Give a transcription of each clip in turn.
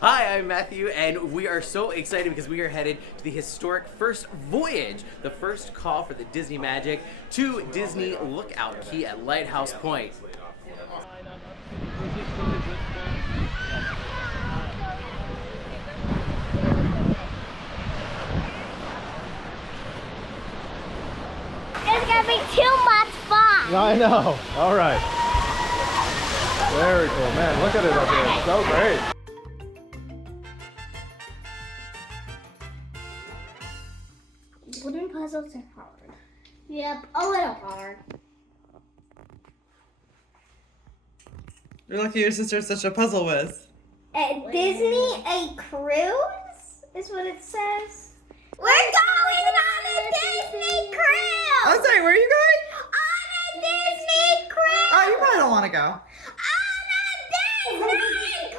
Hi, I'm Matthew, and we are so excited because we are headed to the historic first voyage, the first call for the Disney Magic to Disney Lookout Key at Lighthouse Point. It's gonna be too much fun. I know. All right. Very cool, man. Look at it up here. It's so great. Wooden puzzles are hard. Yep, a little hard. You're lucky your sister's such a puzzle whiz. At Disney, a cruise is what it says. We're going on a Disney cruise! I'm sorry, where are you going? On a Disney cruise! Oh, you probably don't want to go. On a Disney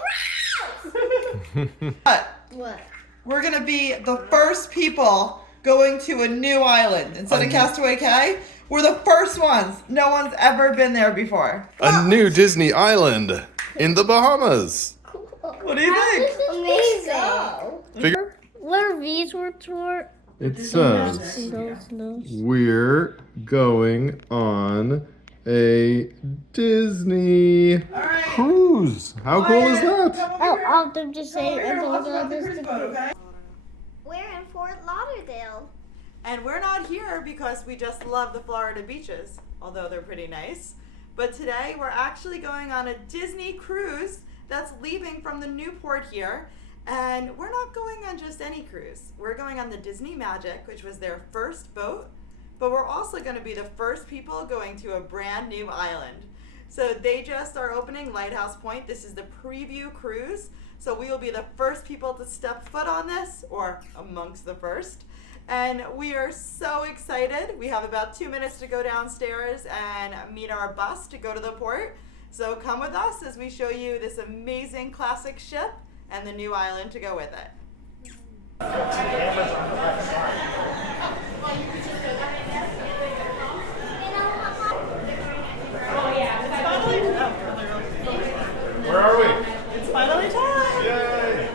cruise! But What? we're going to be the first people going to a new island. Instead of Castaway Cay, we're the first ones. No one's ever been there before. A new Disney island in the Bahamas. Cool. What do you think? Amazing. Figure. What are these words for? It says we're going on a Disney cruise. How cool is that? Oh, I'll just say Over here, it's watch all that this. picture boat, okay? We're in Fort Lauderdale. And we're not here because we just love the Florida beaches, although they're pretty nice. But today we're actually going on a Disney cruise that's leaving from the Newport here. And we're not going on just any cruise. We're going on the Disney Magic, which was their first boat. But we're also going to be the first people going to a brand new island. So they just are opening Lighthouse Point. This is the preview cruise. So we will be the first people to step foot on this, or amongst the first. And we are so excited. We have about 2 minutes to go downstairs and meet our bus to go to the port. So come with us as we show you this amazing classic ship and the new island to go with it. Where are we? It's finally time! Yay!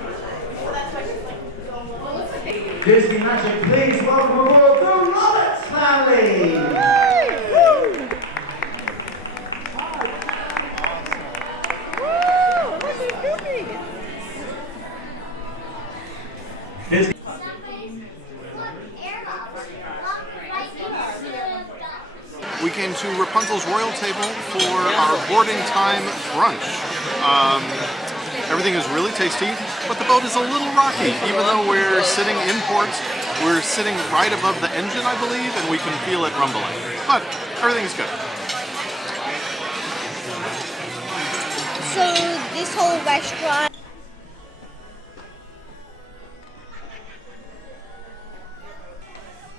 Disney Magic, please welcome aboard the Roberts family! Disney. We came to Rapunzel's Royal Table for our boarding time brunch. Everything is really tasty, but the boat is a little rocky. Even though we're sitting in port, we're sitting right above the engine, I believe, and we can feel it rumbling. But everything's good. So this whole restaurant.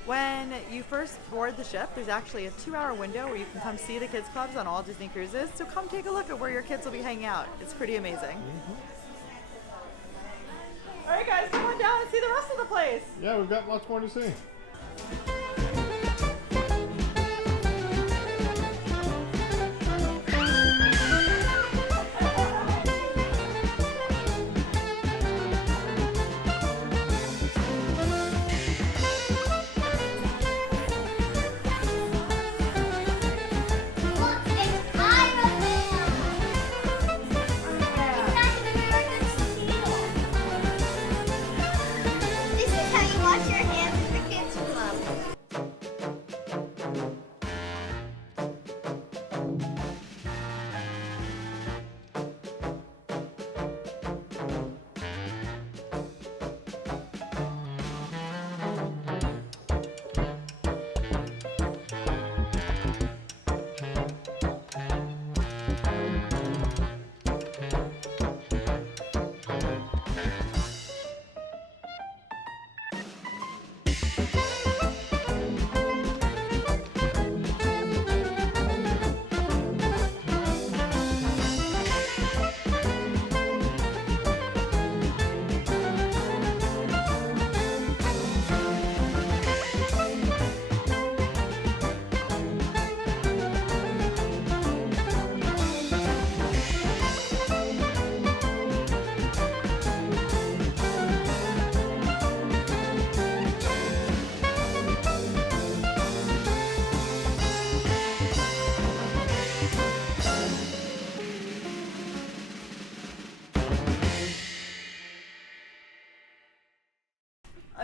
When you first board the ship, there's actually a 2-hour window where you can come see the kids clubs on all Disney cruises. So come take a look at where your kids will be hanging out. It's pretty amazing. All right, guys, come on down and see the rest of the place. Yeah, we've got lots more to see. This is how you wash your hands in the kids'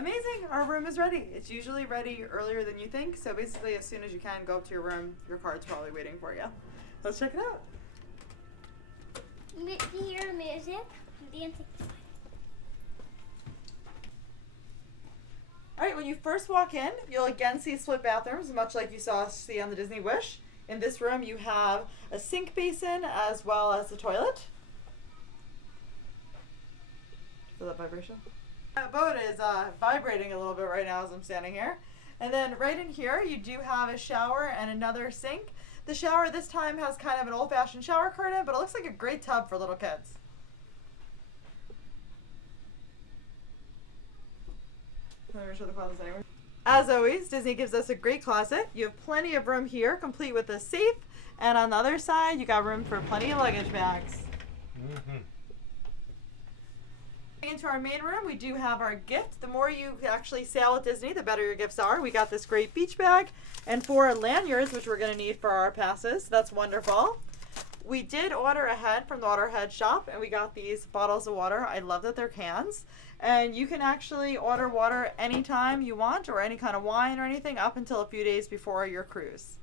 Amazing, our room is ready. It's usually ready earlier than you think, so basically as soon as you can, go up to your room. Your card's probably waiting for you. Let's check it out. Do you hear the music? I'm dancing. Alright, when you first walk in, you'll again see split bathrooms, much like you see on the Disney Wish. In this room, you have a sink basin as well as the toilet. Feel that vibration? That boat is vibrating a little bit right now as I'm standing here. And then right in here, you do have a shower and another sink. The shower this time has kind of an old-fashioned shower curtain, but it looks like a great tub for little kids. Let me show the closet anyway. As always, Disney gives us a great closet. You have plenty of room here, complete with a safe. And on the other side, you got room for plenty of luggage bags. Into our main room, we do have our gift. The more you actually sail with Disney, the better your gifts are. We got this great beach bag and 4 lanyards, which we're going to need for our passes. That's wonderful. We did order ahead from the Waterhead shop, and we got these bottles of water. I love that they're cans. And you can actually order water anytime you want, or any kind of wine or anything, up until a few days before your cruise.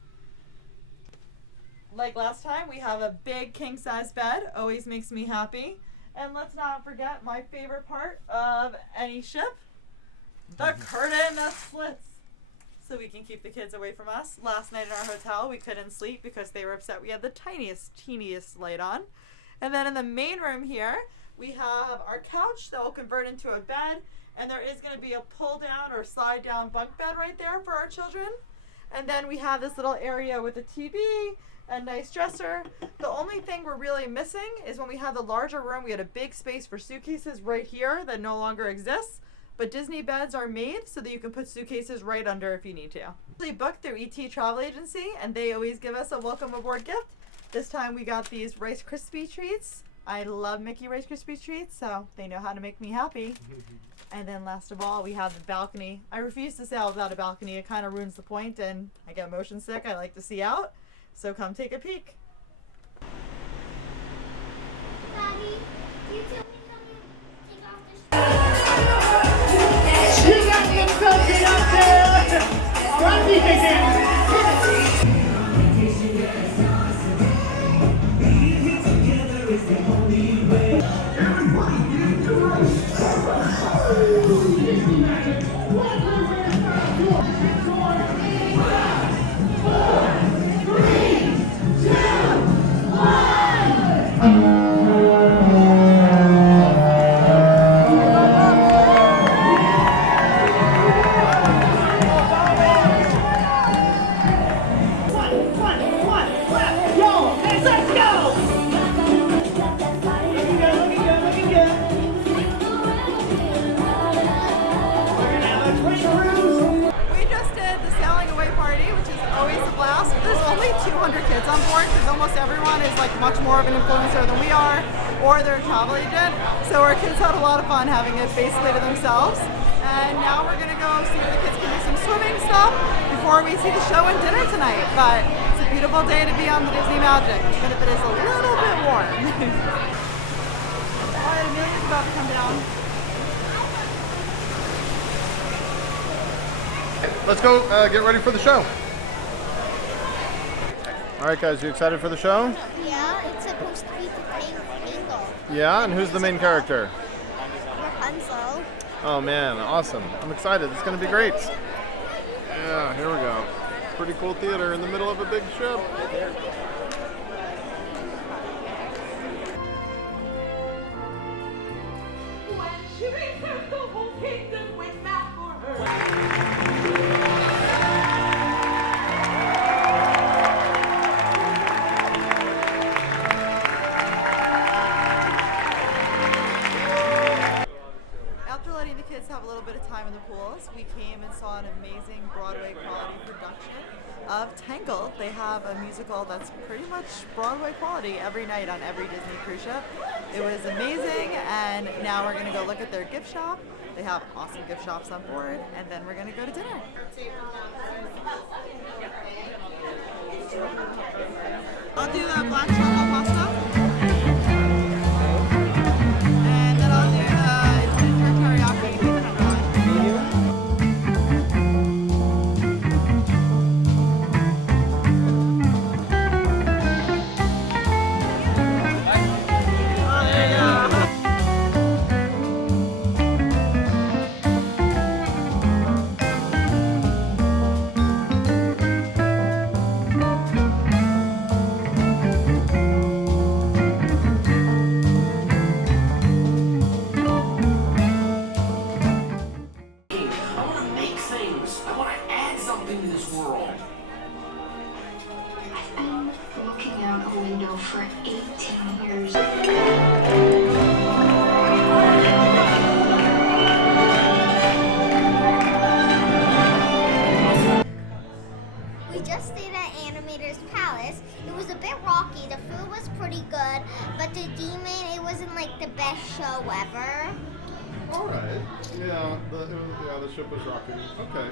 Like last time, we have a big king-size bed. Always makes me happy. And let's not forget my favorite part of any ship, the curtain that slits. So we can keep the kids away from us. Last night in our hotel, we couldn't sleep because they were upset we had the teeniest light on. And then in the main room here, we have our couch that will convert into a bed. And there is going to be a pull down or slide down bunk bed right there for our children. And then we have this little area with a TV, a nice dresser. The only thing we're really missing is when we had the larger room, we had a big space for suitcases right here that no longer exists. But Disney beds are made so that you can put suitcases right under if you need to. We booked through ET Travel Agency, and they always give us a welcome aboard gift. This time we got these Rice Krispie treats. I love Mickey Rice Krispie treats, so they know how to make me happy. And then last of all, we have the balcony. I refuse to sail without a balcony. It kind of ruins the point, and I get motion sick. I like to see out. So come take a peek. Daddy, you tell me take off the You got them something up there! Alright, We just did the sailing away party, which is always a blast. There's only 200 kids on board because almost everyone is like much more of an influencer than we are, or they're a travel agent. So our kids had a lot of fun having it basically to themselves. And now we're gonna go see if the kids can do some swimming stuff before we see the show and dinner tonight. But it's a beautiful day to be on the Disney Magic, even if it is a little bit warm. Alright, Amelia's about to come down. Let's go get ready for the show. All right, guys, you excited for the show? Yeah, it's supposed to be the Tangle. Yeah, and who's the main character? Rapunzel. Oh man, awesome. I'm excited. It's going to be great. Yeah, here we go. Pretty cool theater in the middle of a big ship. When she returns the whole kingdom went mad for her. After letting the kids have a little bit of time in the pools, we came and saw an amazing Broadway quality production of Tangled. They have a musical that's pretty much Broadway quality every night on every Disney cruise ship. It was amazing, and now we're gonna go look at their gift shop. They have awesome gift shops on board, and then we're gonna go to dinner. I'll do the black truffle pasta. And then I'll do the ginger teriyaki beef tenderloin. ever. All right. Yeah, the ship was rocking. Okay.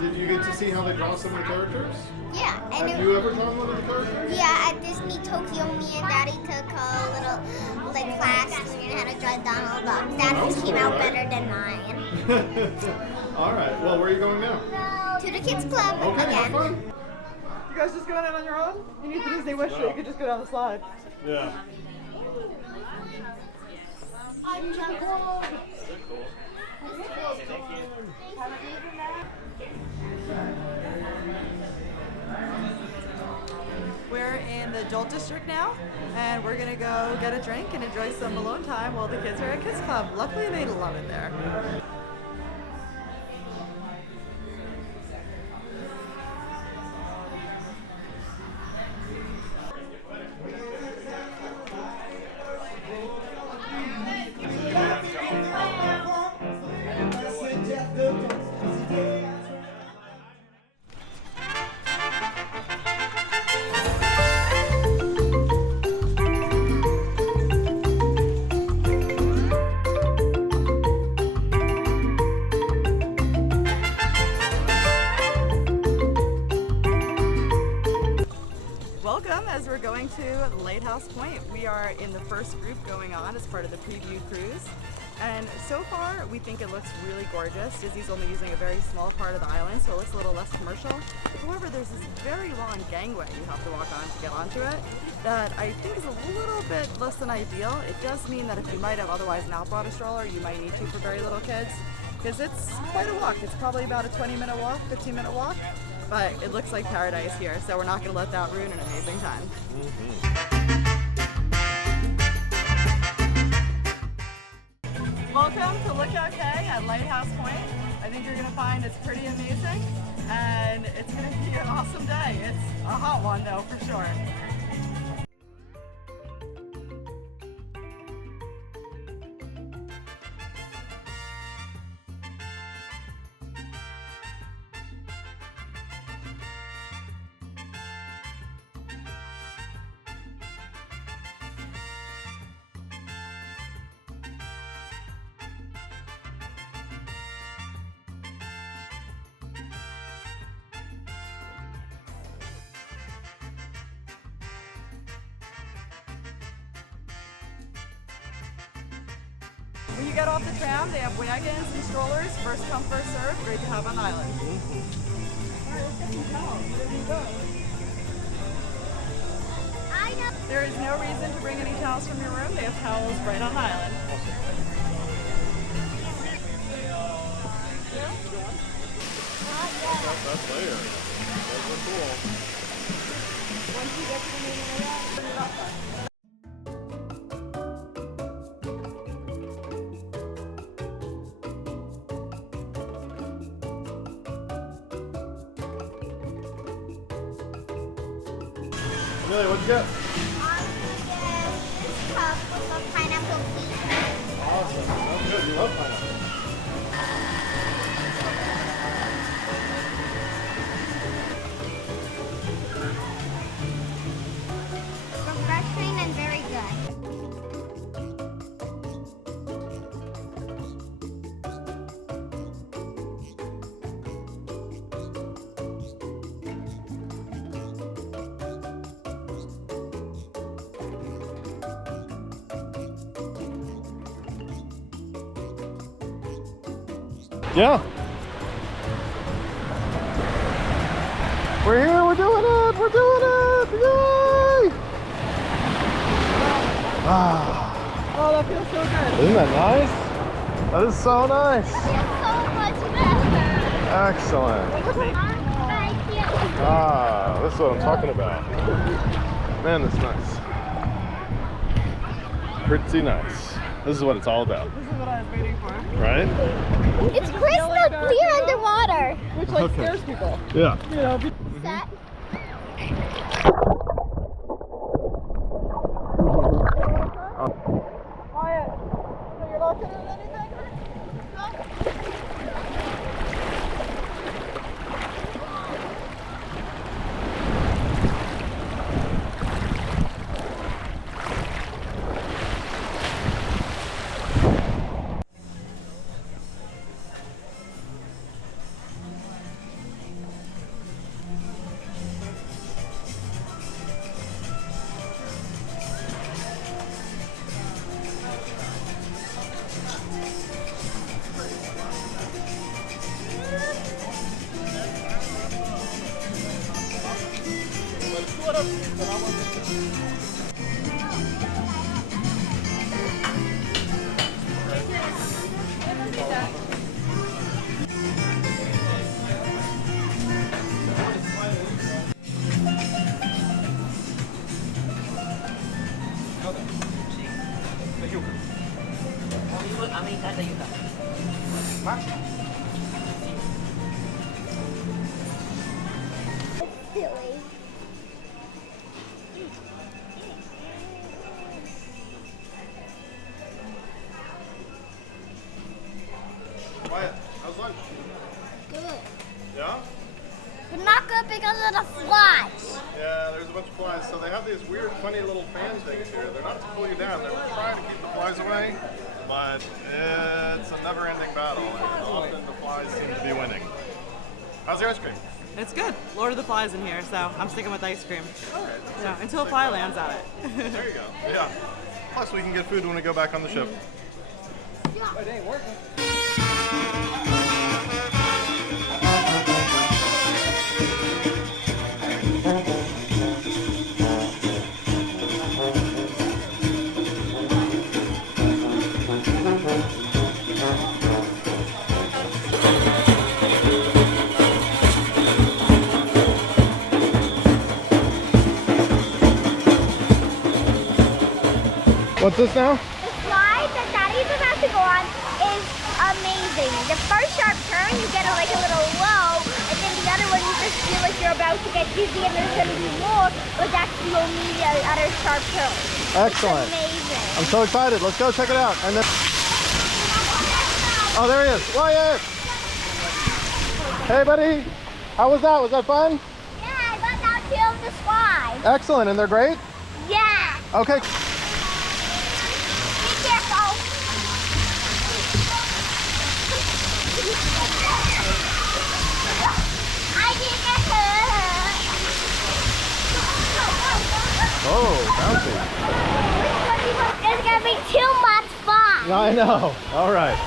Did you get to see how they draw some of the characters? Yeah. And Have you ever drawn one of the characters? yeah, at Disney Tokyo, me and Daddy took a little class learning how to draw Donald Duck. Daddy's That's came cool, out right? better than mine. All right. Well, where are you going now? To the kids club Okay, have again. fun. You guys just going in on your own? You need the Disney wish list. You could just go down the slide. Yeah. I'm Jungle. We're in the Jolt District now, and we're gonna go get a drink and enjoy some alone time while the kids are at Kids Club. Luckily, they love it there. Welcome as we're going to Lighthouse Point. We are in the first group going on as part of the preview cruise. And so far, we think it looks really gorgeous. Disney's only using a very small part of the island, so it looks a little less commercial. However, there's this very long gangway you have to walk on to get onto it that I think is a little bit less than ideal. It does mean that if you might have otherwise not brought a stroller, you might need to for very little kids, because it's quite a walk. It's probably about a 20-minute walk, 15-minute walk, but it looks like paradise here, so we're not going to let that ruin an amazing time. Welcome to Lookout Cay at Lighthouse Point. I think you're going to find it's pretty amazing, and it's going to be an awesome day. It's a hot one, though, for sure. When you get off the tram, they have wagons and strollers, first come, first served, great to have on the island. There is no reason to bring any towels from your room. They have towels right on the island. That's later. Those are cool. Once you get to the main area, bring it up there. Amelia, what'd you get? This cup with a pineapple pizza. Awesome. That's good. You love pineapple. Refreshing and very good. Yeah. We're here, we're doing it, we're doing it! Yay! Ah, Oh, that feels so good. isn't that nice? That is so nice. So much better. Excellent. Thank you. Ah, this is what I'm talking about. Man, that's nice. Pretty nice. This is what it's all about, This is what I was waiting for. right? It's crystal clear underwater. Which like Okay. scares people. Yeah. You know, Set. Wyatt, so you're not gonna do anything? Silly. Wyatt, how's lunch? Good. Yeah? But not good because of the flies. Yeah, there's a bunch of flies. So they have these weird, funny little fan things here. They're not to pull you down. They're trying to keep the flies away, but it's a never-ending battle, and often the flies seem to be winning. How's the ice cream? It's good. Lord of the Flies in here, so I'm sticking with ice cream. All right. Yeah, until a fly lands on it. There you go. Yeah. Plus, we can get food when we go back on the ship. What's this now? The slide that Daddy's about to go on is amazing. The first sharp turn, you get a little low, and then the other one, you just feel like you're about to get dizzy and there's going to be more, but that's the only other sharp turn. Excellent. It's amazing. I'm so excited. Let's go check it out. And then, oh, there he is. Wyatt! Hey, buddy. How was that? Was that fun? Yeah, I got down two of the slides. Excellent. And they're great? Yeah. Okay. Be careful. I didn't get hurt. Oh, bouncy. It's going to be too much fun. I know. All right.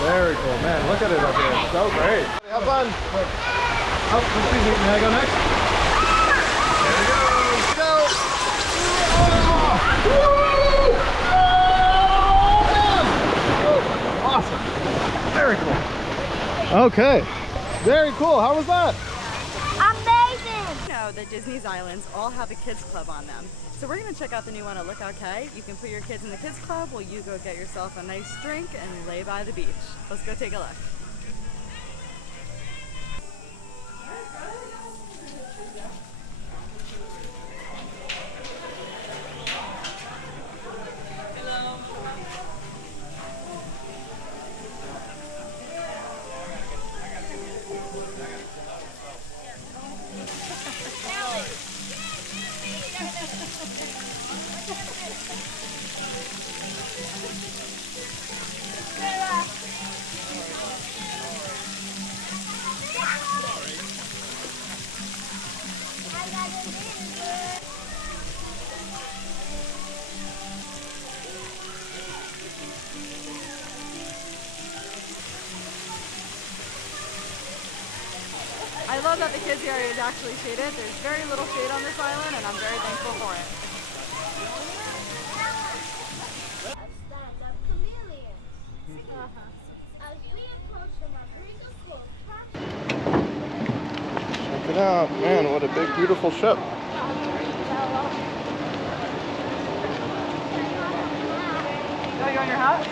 Very cool. Man, look at it up here. It's so great. Have fun. Oh, excuse me. May I go next? There we go. Let's go. Oh, awesome. Very cool. Okay. Very cool. How was that? Amazing. You know that Disney's islands all have a kids club on them. So we're going to check out the new one at Lookout Cay. You can put your kids in the kids club while you go get yourself a nice drink and lay by the beach. Let's go take a look. I love that the kids area is actually shaded. There's very little shade on this island, and I'm very thankful for it. Check it out. Man, what a big, beautiful ship. Gotta go in your hat?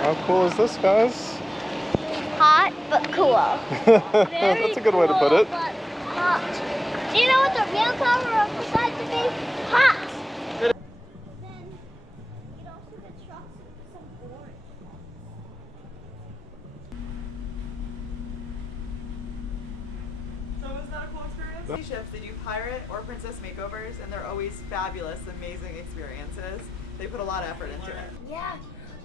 How cool is this, guys? Hot but cool. That's a good way to put it. But hot. Do you know what the real cover of the site to be? Hot. Then you don't see the trucks with some boards. So was that a cool experience? These ships, they do pirate or princess makeovers, and they're always fabulous, amazing experiences. They put a lot of effort into it. Yeah.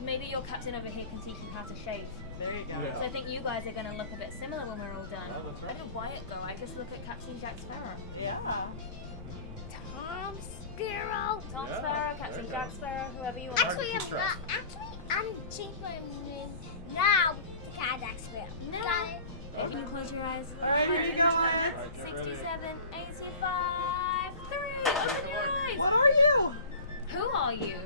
Maybe your captain over here can teach you how to shave. There you go. So I think you guys are going to look a bit similar when we're all done. Where did Wyatt go? I just look at Captain Jack Sparrow. Yeah. Tom Sparrow. Tom Sparrow, Captain Jack Sparrow, whoever you want. Actually, I'm changing my name now to Jack Sparrow. No. Got it? If you can close your eyes. All right, here you go, Lance. 67, 85, 3. Open your eyes. What are you? Who are you?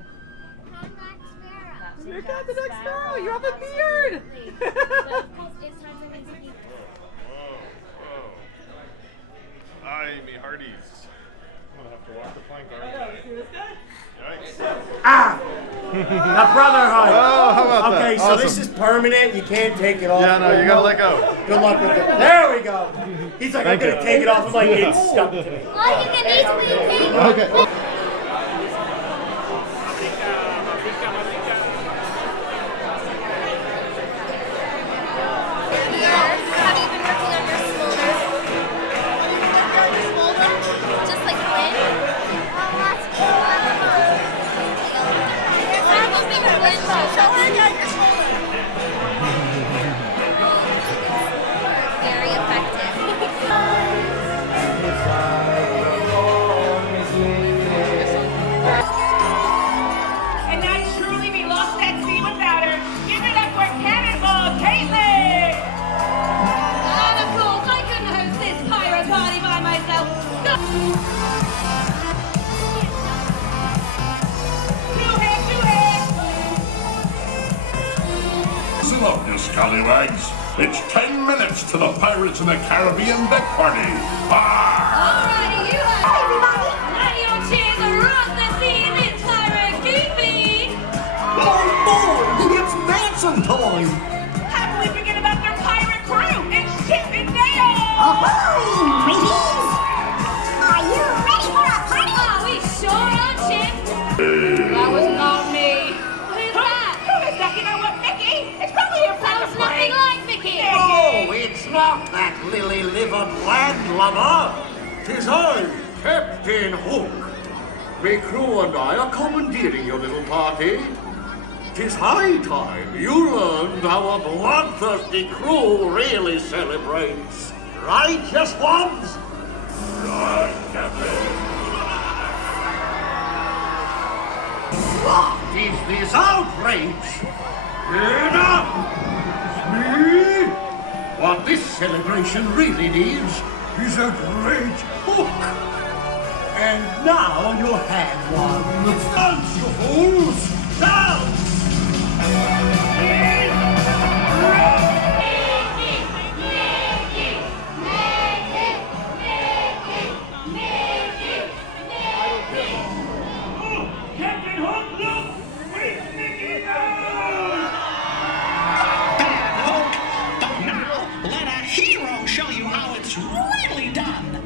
You're Captain Jack Sparrow. You have a beard. But of course, it's time for me to be. Hi, me hearties. I'm gonna have to walk the plank, aren't I? See this guy? Yikes. Ah! The brotherhood. Oh, how about that? Okay, so Awesome. this is permanent. You can't take it off. Yeah, no, you gotta let go. Good luck with it. There we go. He's like, I'm Thank gonna you. take it off. I'm like, it's stuck to me. All you can eat is meat. Okay. Have you been working on your smolder? Just like flint? Oh, that's cool. I have a bigger flint. Show her your smolder. Very effective. And I'd truly be lost at sea without her. Give it up for Cannonball Caitlin! And of course, I couldn't host this pirate party by myself. Two head. Listen up, you scallywags. It's 10 minutes to the Pirates of the Caribbean deck party. Alrighty, you have everybody. Now your cheers across the sea in this pirate keeping. Oh, boy, it's dancing time. How can we forget about their pirate crew and ship and nail? Ahoy, mateys! Are you ready for a party? Oh, we sure are, Chip. That was not me. Who's that? Who is that? You know what, Mickey? It's probably your friend. Sounds nothing like Mickey. Oh, it's not that lily-livered landlubber. 'Tis I, Captain Hook. My crew and I are commandeering your little party. 'Tis high time you learned how a bloodthirsty crew really celebrates. Right, just ones? Right, Captain. What is this outrage? Enough! Me? What this celebration really needs is a great hook. And now you have one. Dance, you fools! Dance! Captain Hook, look! It's Mickey Mouse! But now, let a hero show you how it's really done.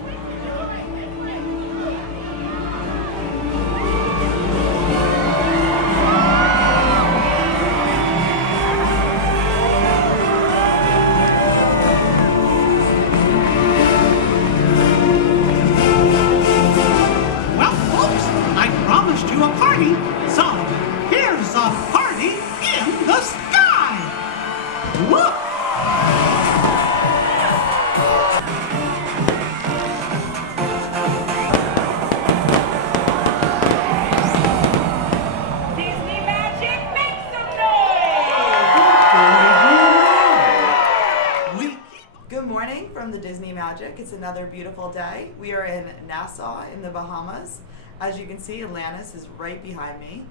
Well, folks, I promised you a party, so here's a party in the sky. Look! Disney Magic, make some noise! Good morning from the Disney Magic. It's another beautiful day. We are in Nassau in the Bahamas. As you can see, Atlantis is right behind me.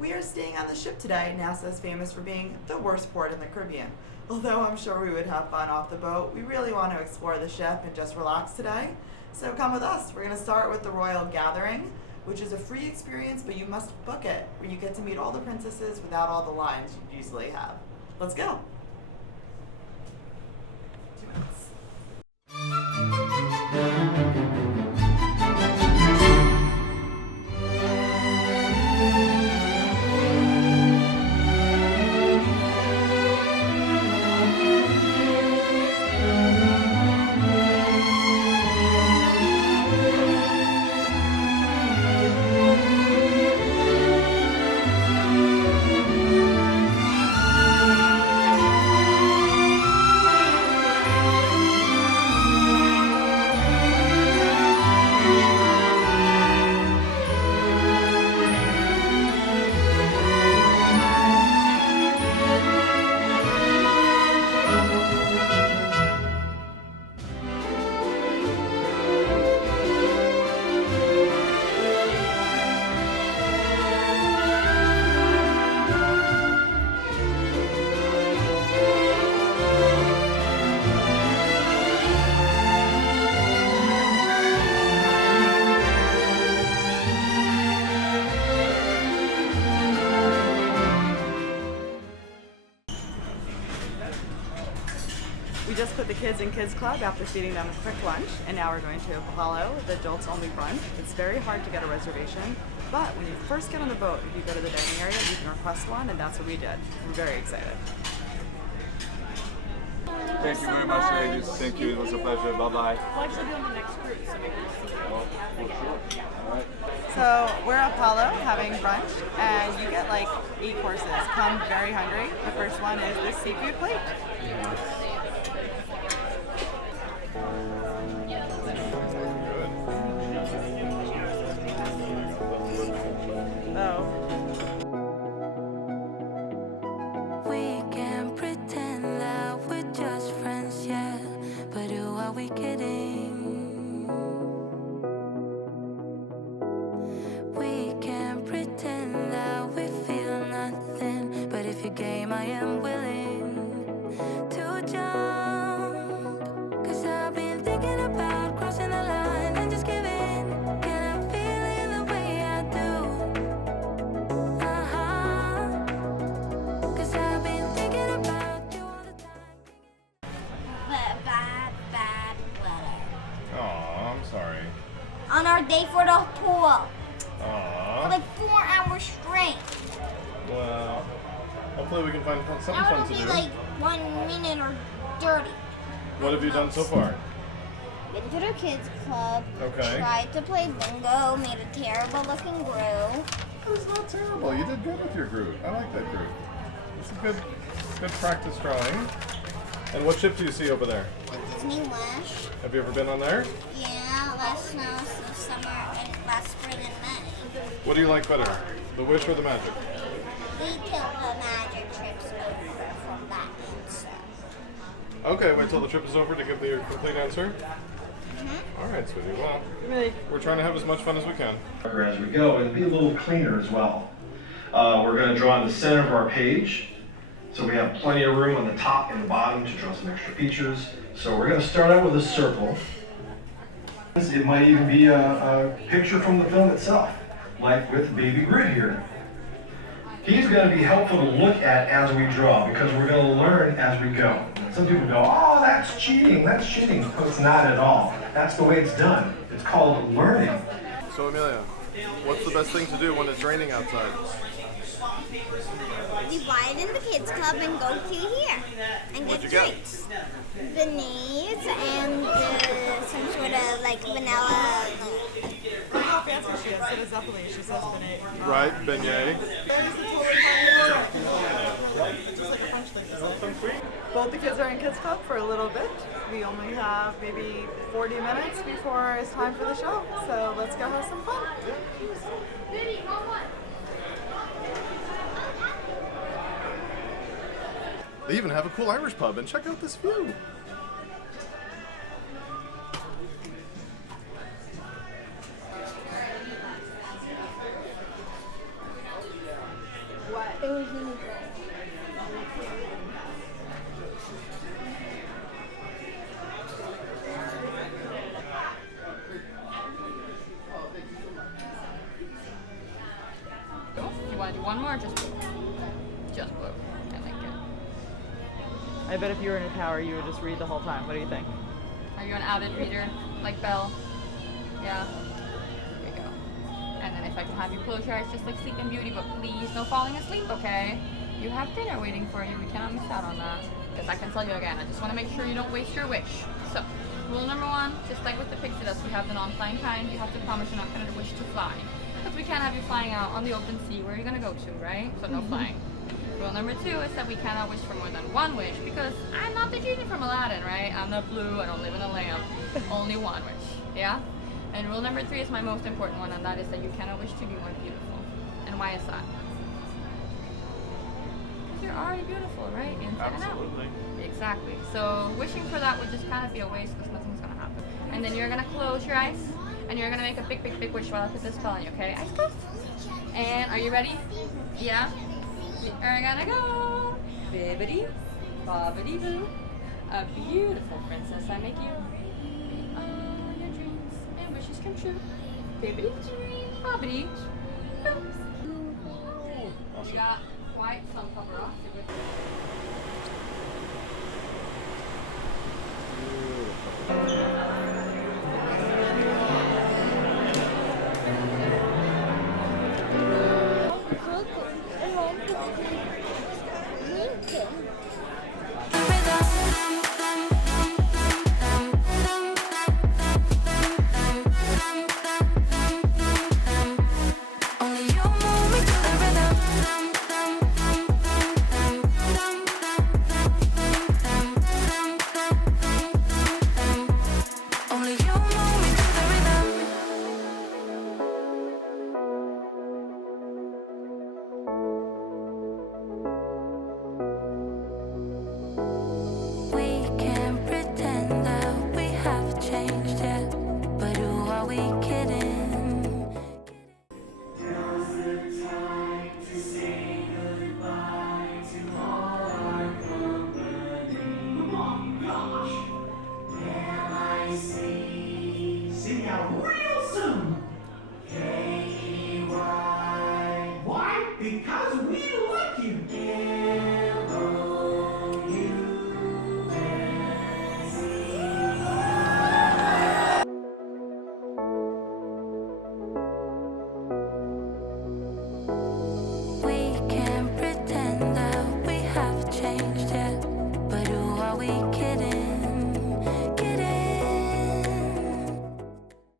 We are staying on the ship today. Nassau is famous for being the worst port in the Caribbean. Although I'm sure we would have fun off the boat, we really want to explore the ship and just relax today. So come with us. We're going to start with the Royal Gathering, which is a free experience, but you must book it, where you get to meet all the princesses without all the lines you usually have. Let's go. 2 minutes. We just put the kids in Kids Club after feeding them a quick lunch, and now we're going to Apollo, the adults only brunch. It's very hard to get a reservation, but when you first get on the boat, if you go to the dining area, you can request one, and that's what we did. We're very excited. Thank you very much, ladies. Thank you. It was a pleasure. Bye-bye. We'll actually be on the next cruise, so maybe we'll see you. Oh, for sure. All right. So we're at Apollo having brunch, and you get like 8 courses. Come very hungry. The first one is this seafood plate. Oh. We can pretend that we're just friends, yeah. But who are we kidding? We can pretend that we feel nothing. But if you're game, I am willing to jump. 'Cause I've been thinking about crossing the line and just giving. Can I feel it the way I do? Cause I've been thinking about you all the time. Bad weather. Aw, I'm sorry. On our day for the pool. For Aw. like 4 hours straight. Well, hopefully we can find something That fun would to be do. like 1 minute or 30. What have you done so far? Been to the kids club. Okay. Tried to play bingo. Made a terrible looking brew. It's not terrible. You did good with your Groot. I like that Groot. It's a good practice drawing. And what ship do you see over there? The Disney Wish. Have you ever been on there? Yeah, last summer and last spring and May. What do you like better, the Wish or the Magic? We took the magic trips over from that answer. Okay, wait till the trip is over to give the complete answer. All right, sweetie. Well, we're trying to have as much fun as we can. As we go, and be a little cleaner as well. We're going to draw in the center of our page, so we have plenty of room on the top and the bottom to draw some extra features. So we're going to start out with a circle. It might even be a picture from the film itself, like with Baby Groot here. He's going to be helpful to look at as we draw, because we're going to learn as we go. Some people go, oh, that's cheating, that's cheating. No, it's not at all. That's the way it's done. It's called learning. So Amelia, what's the best thing to do when it's raining outside? Divide in the kids club and go to here and What'd get you get? drinks. Beignets and some sort of like vanilla. Look how fancy she is. So does Zeppelin. She says beignet. Right, beignet. Both the kids are in Kids Club for a little bit. We only have maybe 40 minutes before it's time for the show. So let's go have some fun. They even have a cool Irish pub, and check out this view. You want to do one more or just blue? Just blue. I like it. I bet if you were in a tower, you would just read the whole time. What do you think? Are you an avid reader like Belle? Yeah. Here we go. And then if I can have you close your eyes just like Sleeping Beauty, but please no falling asleep, okay? You have dinner waiting for you. We cannot miss out on that. Because I can tell you again, I just want to make sure you don't waste your wish. So, rule number 1, just like with the pixie dust, we have the non-flying kind. You have to promise you're not going to wish to fly. Because we can't have you flying out on the open sea where you're going to go to, right? So no flying. Rule number 2 is that we cannot wish for more than 1 wish because I'm not the genie from Aladdin, right? I'm not blue, I don't live in a lamp. Only 1 wish, yeah? And rule number 3 is my most important one, and that is that you cannot wish to be more beautiful. And why is that? Because you're already beautiful, right? Inside and out. Absolutely. Exactly. So wishing for that would just kind of be a waste because nothing's going to happen. And then you're going to close your eyes, and you're going to make a big, big, big wish while I put this spell on you, okay? Eyes closed. And are you ready? Yeah? We're gonna go. Bibbidi, bobbidi boo. A beautiful princess I make you. All your dreams and wishes come true. Bibbidi, bobbidi boo. We got quite some paparazzi with